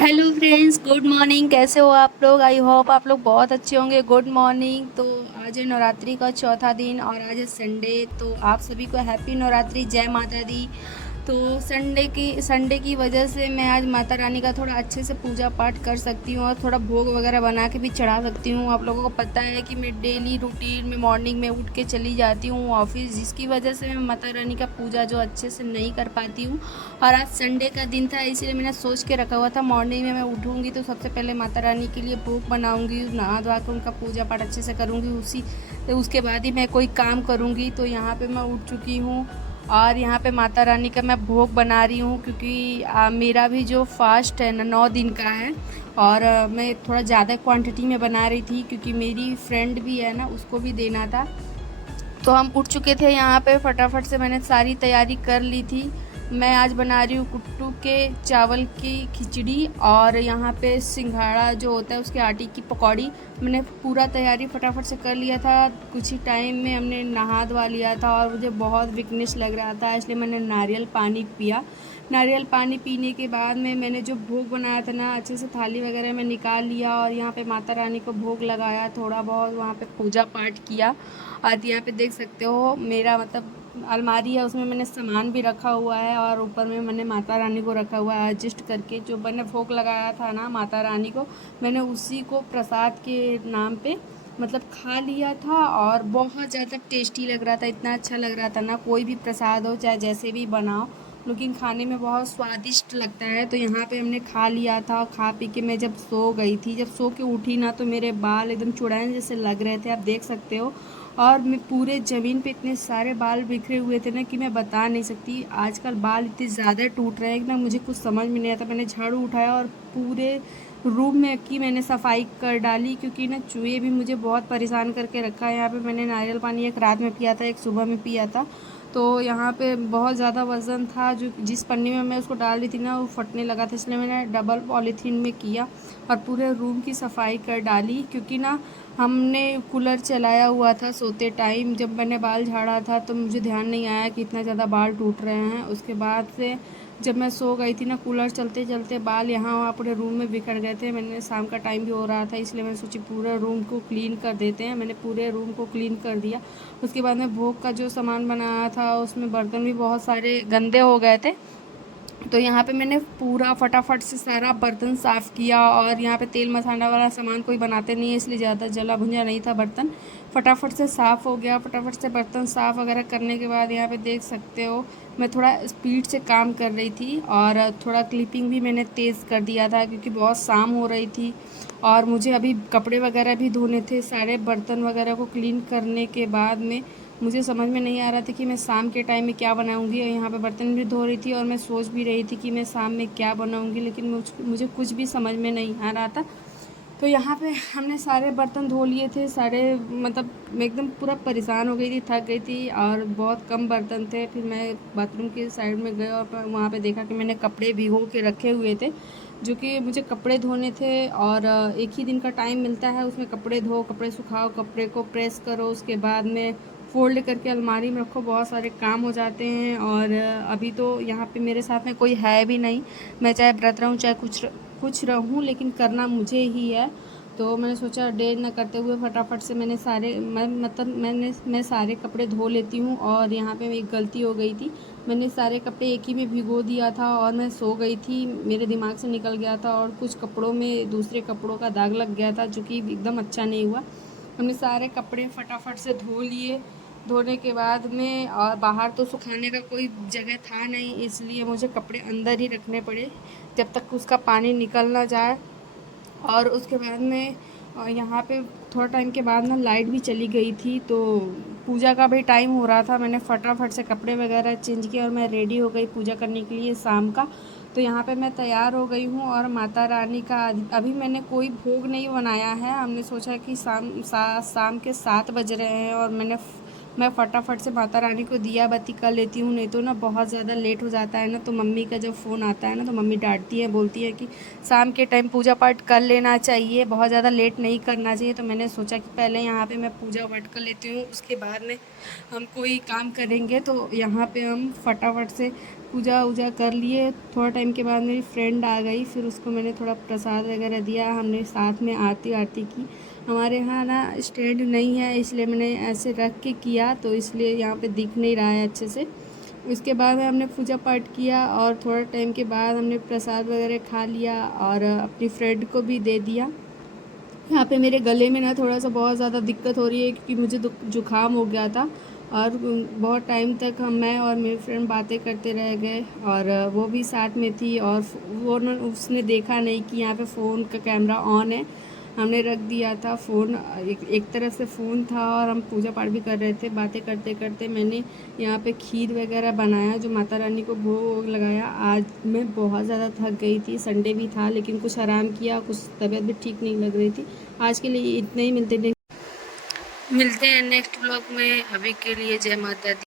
Hello friends, good morning. कैसे हो आप लोग? आई होप आप लोग बहुत अच्छे होंगे। Good morning. तो आज है नवरात्रि का चौथा दिन और आज है संडे। तो आप सभी को हैप्पी नवरात्रि, जय माता दी। तो संडे की वजह से मैं आज माता रानी का थोड़ा अच्छे से पूजा पाठ कर सकती हूँ और थोड़ा भोग वगैरह बना के भी चढ़ा सकती हूँ। आप लोगों को पता है कि मैं डेली रूटीन में मॉर्निंग में उठ के चली जाती हूँ ऑफिस, जिसकी वजह से मैं माता रानी का पूजा जो अच्छे से नहीं कर पाती हूँ। और आज संडे का दिन था, इसीलिए मैंने सोच के रखा हुआ था मॉर्निंग में मैं उठूँगी तो सबसे पहले माता रानी के लिए भोग बनाऊँगी, नहा धोवा के उनका पूजा पाठ अच्छे से करूँगी। उसके बाद ही मैं कोई काम करूँगी। तो यहाँ पे मैं उठ चुकी हूँ और यहाँ पे माता रानी का मैं भोग बना रही हूँ, क्योंकि मेरा भी जो फास्ट है ना 9 दिन का है। और मैं थोड़ा ज़्यादा क्वांटिटी में बना रही थी, क्योंकि मेरी फ्रेंड भी है ना, उसको भी देना था। तो हम उठ चुके थे यहाँ पे, फटाफट से मैंने सारी तैयारी कर ली थी। मैं आज बना रही हूँ कुट्टू के चावल की खिचड़ी और यहाँ पे सिंघाड़ा जो होता है उसके आटे की पकौड़ी। मैंने पूरा तैयारी फटाफट से कर लिया था। कुछ ही टाइम में हमने नहा धोवा लिया था और मुझे बहुत वीकनेस लग रहा था, इसलिए मैंने नारियल पानी पिया। नारियल पानी पीने के बाद में मैंने जो भोग बनाया था ना, अच्छे से थाली वगैरह में निकाल लिया और यहाँ पे माता रानी को भोग लगाया, थोड़ा बहुत वहाँ पे पूजा पाठ किया। और यहाँ पे देख सकते हो मेरा मतलब अलमारी है, उसमें मैंने सामान भी रखा हुआ है और ऊपर में मैंने माता रानी को रखा हुआ है एडजस्ट करके। जो मैंने भोग लगाया था ना माता रानी को, मैंने उसी को प्रसाद के नाम पे मतलब खा लिया था और बहुत ज़्यादा टेस्टी लग रहा था। इतना अच्छा लग रहा था ना, कोई भी प्रसाद हो चाहे जैसे भी बनाओ, लेकिन खाने में बहुत स्वादिष्ट लगता है। तो यहाँ पे हमने खा लिया था। खा पी के मैं जब सो गई थी, जब सो के उठी ना, तो मेरे बाल एकदम चुड़ैल जैसे लग रहे थे, आप देख सकते हो। और मैं पूरे ज़मीन पे इतने सारे बाल बिखरे हुए थे ना कि मैं बता नहीं सकती। आजकल बाल इतने ज़्यादा टूट रहे हैं कि ना मुझे कुछ समझ में नहीं आता। मैंने झाड़ू उठाया और पूरे रूम में की मैंने सफाई कर डाली, क्योंकि ना चूहे भी मुझे बहुत परेशान करके रखा है। यहाँ पे मैंने नारियल पानी एक रात में पिया था, एक सुबह में पिया था। तो यहाँ पे बहुत ज़्यादा वज़न था, जो जिस पन्नी में मैं उसको डाल रही थी ना वो फटने लगा था, इसलिए मैंने डबल पॉलीथीन में किया और पूरे रूम की सफाई कर डाली। क्योंकि ना हमने कूलर चलाया हुआ था सोते टाइम, जब मैंने बाल झाड़ा था तो मुझे ध्यान नहीं आया कि इतना ज़्यादा बाल टूट रहे हैं। उसके बाद से जब मैं सो गई थी ना, कूलर चलते चलते बाल यहाँ वहाँ पूरे रूम में बिखर गए थे। मैंने शाम का टाइम भी हो रहा था, इसलिए मैंने सोची पूरे रूम को क्लीन कर देते हैं। मैंने पूरे रूम को क्लीन कर दिया। उसके बाद में भोग का जो सामान बनाया था उसमें बर्तन भी बहुत सारे गंदे हो गए थे। तो यहाँ पे मैंने पूरा फटाफट से सारा बर्तन साफ़ किया। और यहाँ पे तेल मसाला वाला सामान कोई बनाते नहीं है, इसलिए ज़्यादा जला भुंजा नहीं था बर्तन। फटाफट से साफ़ हो गया। फटाफट से बर्तन साफ़ वगैरह करने के बाद यहाँ पे देख सकते हो मैं थोड़ा स्पीड से काम कर रही थी और थोड़ा क्लिपिंग भी मैंने तेज़ कर दिया था, क्योंकि बहुत शाम हो रही थी और मुझे अभी कपड़े वगैरह भी धोने थे। सारे बर्तन वगैरह को क्लीन करने के बाद में मुझे समझ में नहीं आ रहा था कि मैं शाम के टाइम में क्या बनाऊंगी। और यहाँ पे बर्तन भी धो रही थी और मैं सोच भी रही थी कि मैं शाम में क्या बनाऊंगी, लेकिन मुझे कुछ भी समझ में नहीं आ रहा था। तो यहाँ पे हमने सारे बर्तन धो लिए थे सारे, मतलब मैं एकदम पूरा परेशान हो गई थी, थक गई थी और बहुत कम बर्तन थे। फिर मैं बाथरूम के साइड में गए और वहाँ पे देखा कि मैंने कपड़े भिगो के रखे हुए थे, जो कि मुझे कपड़े धोने थे। और एक ही दिन का टाइम मिलता है, उसमें कपड़े धो, कपड़े सुखाओ, कपड़े को प्रेस करो, उसके बाद में फ़ोल्ड करके अलमारी में रखो, बहुत सारे काम हो जाते हैं। और अभी तो यहाँ पे मेरे साथ में कोई है भी नहीं। मैं चाहे व्रत रहूँ चाहे कुछ रहूँ, लेकिन करना मुझे ही है। तो मैंने सोचा देर न करते हुए फटाफट से मैं सारे कपड़े धो लेती हूँ। और यहाँ पे एक गलती हो गई थी, मैंने सारे कपड़े एक ही में भिगो दिया था और मैं सो गई थी, मेरे दिमाग से निकल गया था और कुछ कपड़ों में दूसरे कपड़ों का दाग लग गया था, जो कि एकदम अच्छा नहीं हुआ। हमने सारे कपड़े फटाफट से धो लिए। धोने के बाद में और बाहर तो सुखाने का कोई जगह था नहीं, इसलिए मुझे कपड़े अंदर ही रखने पड़े जब तक उसका पानी निकल ना जाए। और उसके बाद में यहाँ पे थोड़ा टाइम के बाद ना लाइट भी चली गई थी, तो पूजा का भी टाइम हो रहा था। मैंने फटाफट से कपड़े वगैरह चेंज किए और मैं रेडी हो गई पूजा करने के लिए शाम का। तो यहाँ पे मैं तैयार हो गई हूँ और माता रानी का अभी मैंने कोई भोग नहीं बनाया है। हमने सोचा कि शाम के 7 बज रहे हैं और मैं फटाफट से माता रानी को दिया बत्ती कर लेती हूँ, नहीं तो ना बहुत ज़्यादा लेट हो जाता है ना, तो मम्मी का जब फ़ोन आता है ना तो मम्मी डांटती है, बोलती है कि शाम के टाइम पूजा पाठ कर लेना चाहिए, बहुत ज़्यादा लेट नहीं करना चाहिए। तो मैंने सोचा कि पहले यहाँ पे मैं पूजा पाठ कर लेती हूँ, उसके बाद में हम कोई काम करेंगे। तो यहाँ पे हम फटाफट से पूजा वूजा कर लिए। थोड़ा टाइम के बाद मेरी फ्रेंड आ गई, फिर उसको मैंने थोड़ा प्रसाद वगैरह दिया, हमने साथ में आरती वारती की। हमारे यहाँ ना स्टैंड नहीं है, इसलिए मैंने ऐसे रख के किया, तो इसलिए यहाँ पे दिख नहीं रहा है अच्छे से। उसके बाद हमने पूजा पाठ किया और थोड़ा टाइम के बाद हमने प्रसाद वगैरह खा लिया और अपनी फ्रेंड को भी दे दिया। यहाँ पे मेरे गले में ना थोड़ा सा बहुत ज़्यादा दिक्कत हो रही है, क्योंकि मुझे जुकाम हो गया था और बहुत टाइम तक मैं और मेरे फ्रेंड बातें करते रह गए, और वो भी साथ में थी, और वो उसने देखा नहीं कि यहाँ पे फ़ोन का कैमरा ऑन है। हमने रख दिया था फ़ोन, एक तरफ से फ़ोन था और हम पूजा पाठ भी कर रहे थे। बातें करते करते मैंने यहाँ पे खीर वगैरह बनाया, जो माता रानी को भोग लगाया। आज मैं बहुत ज़्यादा थक गई थी, संडे भी था, लेकिन कुछ आराम किया, कुछ तबीयत भी ठीक नहीं लग रही थी। आज के लिए इतने ही, मिलते हैं नेक्स्ट ब्लॉग में। अभी के लिए जय माता दी।